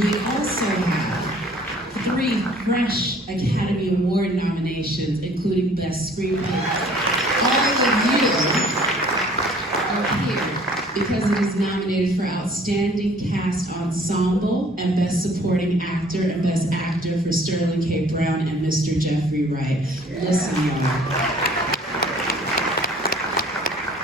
We also have 3 fresh Academy Award nominations, including Best Screenplay. All of you are here because it is nominated for Outstanding Cast Ensemble and Best Supporting Actor and Best Actor for Sterling K. Brown and Mr. Jeffrey Wright. Listen, y'all.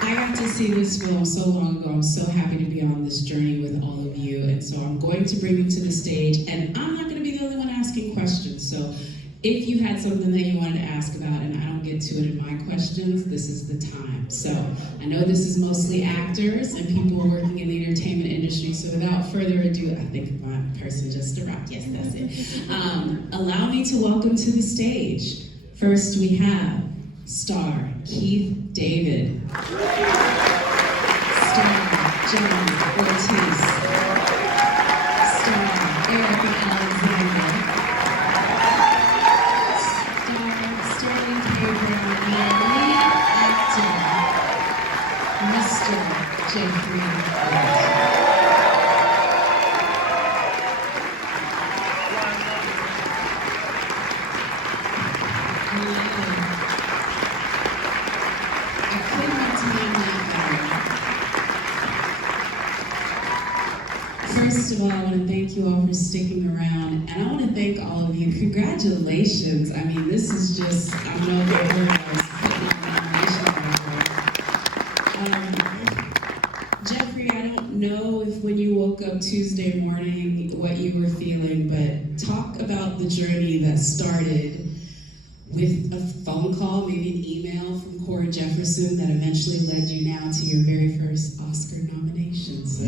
I got to see this film so long ago. I'm so happy to be on this journey with all of you. And so I'm going to bring you to the stage, and I'm not going to be the only one asking questions. So if you had something that you wanted to ask about and I don't get to it in my questions, this is the time. So I know this is mostly actors and people working in the entertainment industry. So without further ado, I think my person just arrived. Yes, that's it. Allow me to welcome to the stage. First we have star Keith David, star John Ortiz, star Erica Alexander, star Sterling K. Brown, and our lead actor, Mr. Jeffrey Wright. First of all, I want to thank you all for sticking around, and I want to thank all of you. Congratulations. I mean, this is just, I know that we're putting on the nomination. Jeffrey, I don't know if when you woke up Tuesday morning what you were feeling, but talk about the journey that started with a phone call, maybe an email from Cora Jefferson that eventually led you now to your very first Oscar nomination. So.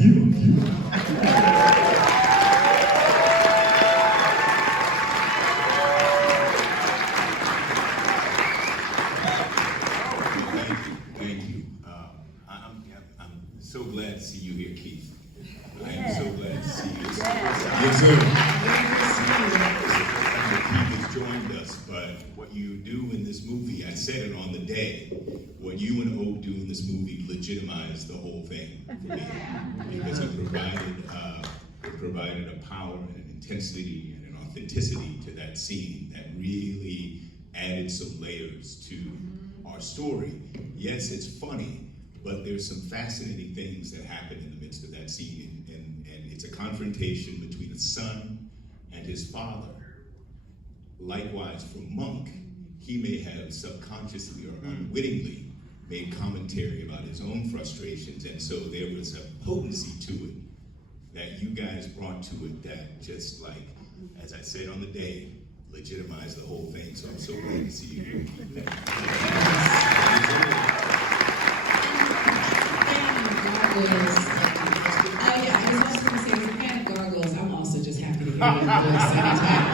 Thank you. I'm so glad to see you here, Keith. I am so glad to see you. Yes, sir. Keith has joined us, but what you do in this movie, I said it on the day, what you and O do in this movie legitimized the whole thing for me, because it provided a power and an intensity and an authenticity to that scene that really added some layers to our story. Yes, it's funny, but there's some fascinating things that happen in the midst of that scene, and it's a confrontation between a son and his father. Likewise, for Monk, he may have subconsciously or unwittingly made commentary about his own frustrations, and so there was a potency to it that you guys brought to it that just like, as I said on the day, legitimized the whole thing. So I'm so glad to see you here. I was also going to say, as a fan of Gargoyles, I'm also just happy to hear your voice anytime.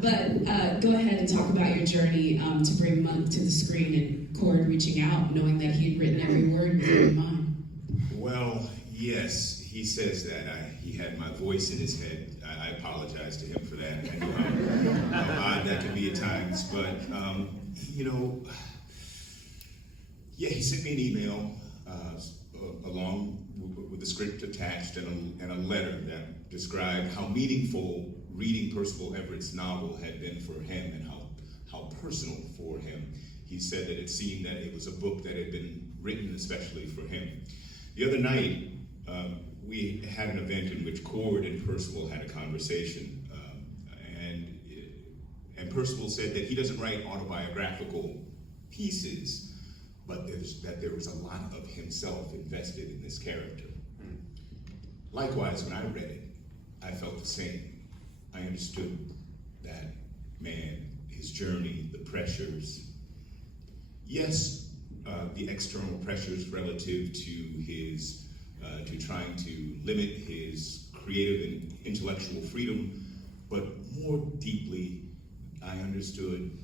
But go ahead and talk about your journey to bring Monk to the screen and Cord reaching out, knowing that he had written every word in mind. Well, yes, he says that. He had my voice in his head. I apologize to him for that. I know how odd that can be at times. But, he sent me an email along with the script attached and a letter that described how meaningful reading Percival Everett's novel had been for him and how personal for him. He said that it seemed that it was a book that had been written especially for him. The other night, we had an event in which Cord and Percival had a conversation, and Percival said that he doesn't write autobiographical pieces, but that there was a lot of himself invested in this character. Likewise, when I read it, I felt the same. I understood that man, his journey, the pressures. Yes, the external pressures relative to his, to trying to limit his creative and intellectual freedom, but more deeply, I understood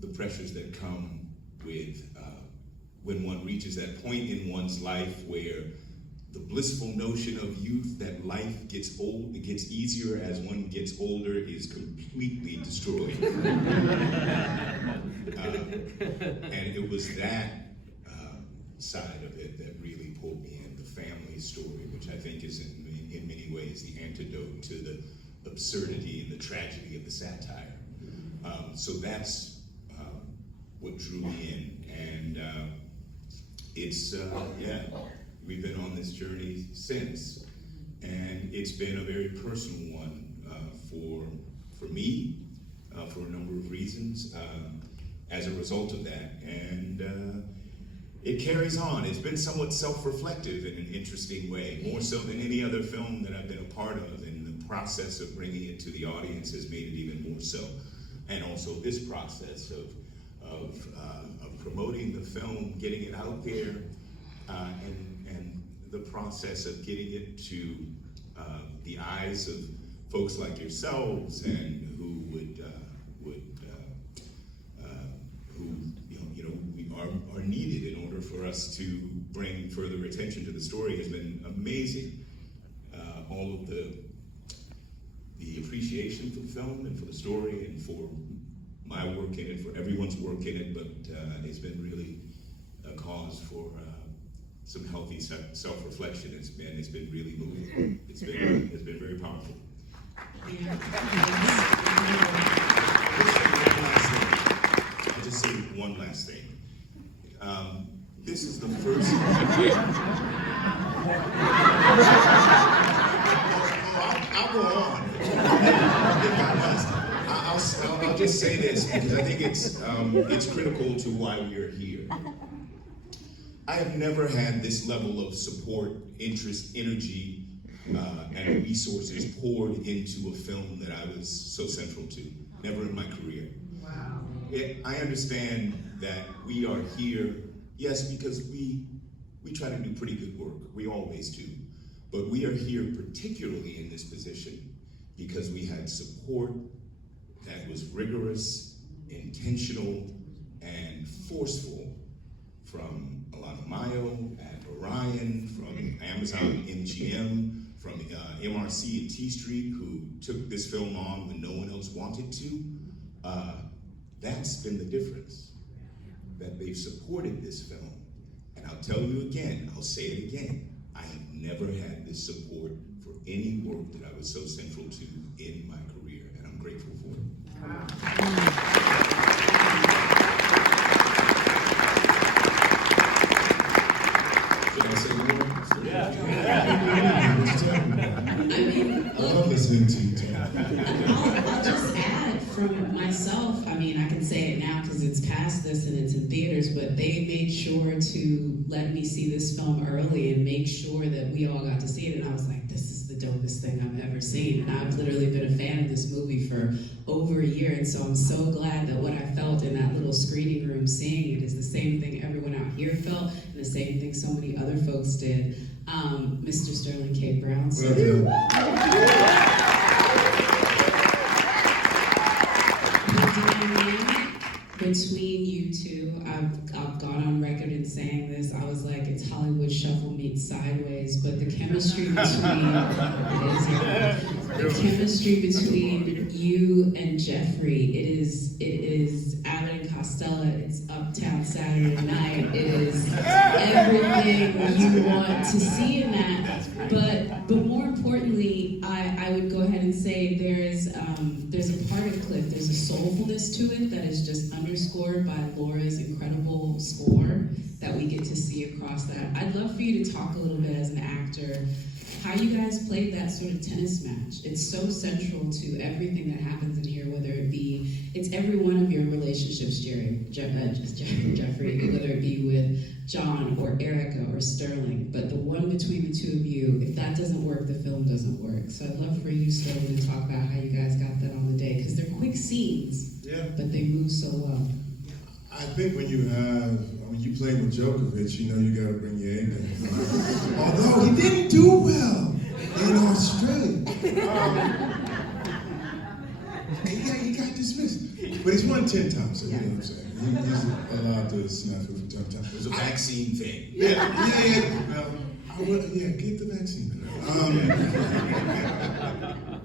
the pressures that come with when one reaches that point in one's life where the blissful notion of youth that life gets old, it gets easier as one gets older, is completely destroyed. And it was that side of it that really pulled me in. The family I think is in many ways the antidote to the absurdity and the tragedy of the satire. So that's what drew me in, and it's we've been on this journey since, and it's been a very personal one for me for a number of reasons as a result of that, and it carries on. It's been somewhat self-reflective in an interesting way, more so than any other film that I've been a part of, and the process of bringing it to the audience has made it even more so. And also this process of promoting the film, getting it out there, and the process of getting it to the eyes of folks like yourselves, and who are needed in order for us to bring further attention to the story has been amazing. All of the appreciation for the film and for the story and for my work in it, for everyone's work in it, but it's been really a cause for some healthy self-reflection. It's been really moving. It's been very powerful. Yeah. I'll just say one last thing. This is the first. I'll go on. I'll just say this because I think it's critical to why we are here. I have never had this level of support, interest, energy, and resources poured into a film that I was so central to. Never in my career. Wow. I understand that we are here, yes, because we try to do pretty good work. We always do. But we are here particularly in this position because we had support that was rigorous, intentional, and forceful from Alana Mayo at Orion, from Amazon MGM, from MRC at T Street, who took this film on when no one else wanted to. That's been the difference, that they've supported this film. And I'll tell you again, I'll say it again, I have never had this support for any work that I was so central to in my career, and I'm grateful for it. Should I say more? Yeah. I mean, I love listening to you talk. I'll just add from myself, I mean, I can say it now because it's past this and it's in theaters, but they made sure to let me see this film early and make sure that we all got to see it, and I was like, this is the dopest thing I've ever seen, and I've literally been a fan of this movie for over a year, and so I'm so glad that what I felt in that little screening room seeing it is the same thing everyone out here felt, and the same thing so many other folks did. Mr. Sterling K. Brown. So the dynamic between you two, I've gone on record in saying this, I was like, it's Hollywood Shuffle meets Sideways, but the chemistry between you and Jeffrey, it is Abbott and Costello, it's Uptown Saturday Night, it is everything you want to see in that. But more importantly, I would go ahead and say there's a part of Cliff, there's a soulfulness to it that is just underscored by Laura's incredible score that we get to see across that. I'd love for you to talk a little bit as an actor, how you guys played that sort of tennis match. It's so central to everything that happens in here, whether it be, it's every one of your relationships, Jeffrey, whether it be with John or Erica or Sterling, but the one between the two of you, if that doesn't work, the film doesn't work. So I'd love for you, Sterling, to talk about how you guys got that on the day, because they're quick scenes, but they move so well. I think when you play with Djokovic, you know you got to bring your A game. Although he didn't do well in Australia. He got dismissed. But he's won 10 times, so you know what I'm saying. He's allowed to snap it for 10 times. It was a vaccine thing. Well, get the vaccine.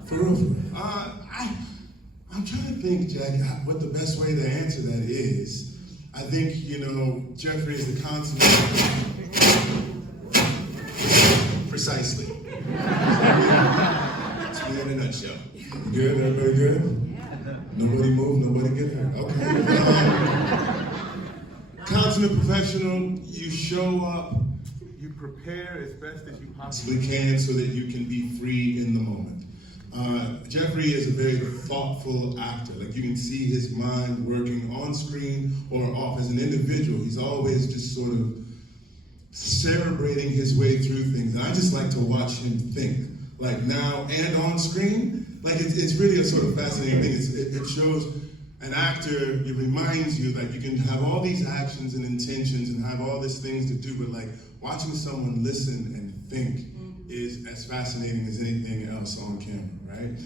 For real. I'm trying to think, Jack, what the best way to answer that is. I think, Jeffrey is the consummate. Precisely. It's me in a nutshell. Good, everybody good? Nobody move, nobody get hurt. Okay. Consummate professional, you show up, you prepare as best as you possibly can so that you can be free in the moment. Jeffrey is a very thoughtful actor. Like, you can see his mind working on screen or off. As an individual, he's always just sort of celebrating his way through things. And I just like to watch him think, like now and on screen. Like, it's really a sort of fascinating thing. It shows an actor, it reminds you that you can have all these actions and intentions and have all these things to do, but like watching someone listen and think is as fascinating as anything else on camera, right?